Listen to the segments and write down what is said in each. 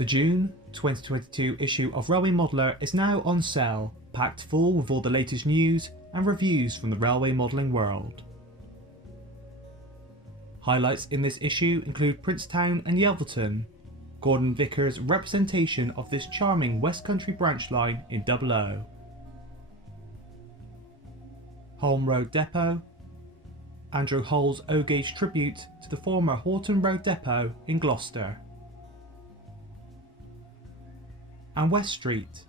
The June 2022 issue of Railway Modeller is now on sale, packed full with all the latest news and reviews from the railway modelling world. Highlights in this issue include Princetown and Yelverton, Gordon Vickers' representation of this charming West Country branch line in 00, Holm Road Depot, Andrew Holl's O-Gauge tribute to the former Horton Road Depot in Gloucester, and West Street,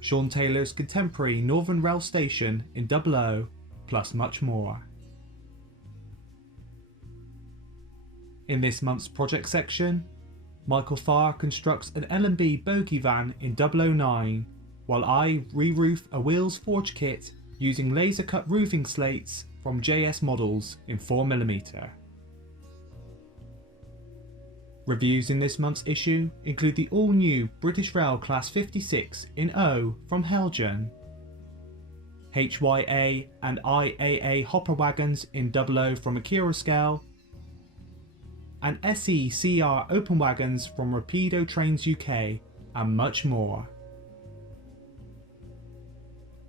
Shaun Taylor's contemporary Northern Rai station in 00, plus much more. In this month's project section, Michael Farr constructs an L&B bogie van in 009, while I re-roof a wheels forge kit using laser cut roofing slates from JS Models in 4mm. Reviews in this month's issue include the all-new British Rail Class 56 in O from Heljan, HYA and IIA hopper wagons in 00 from Accurascale, and SECR open wagons from Rapido Trains UK, and much more.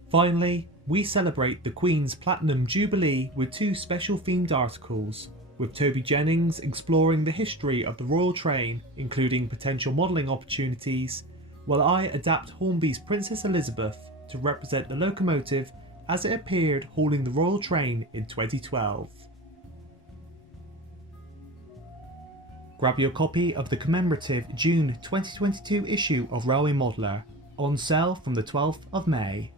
Finally, we celebrate the Queen's Platinum Jubilee with two special themed articles, with Toby Jennings exploring the history of the Royal Train, including potential modelling opportunities, while I adapt Hornby's Princess Elizabeth to represent the locomotive as it appeared hauling the Royal Train in 2012. Grab your copy of the commemorative June 2022 issue of Railway Modeller, on sale from the 12th of May.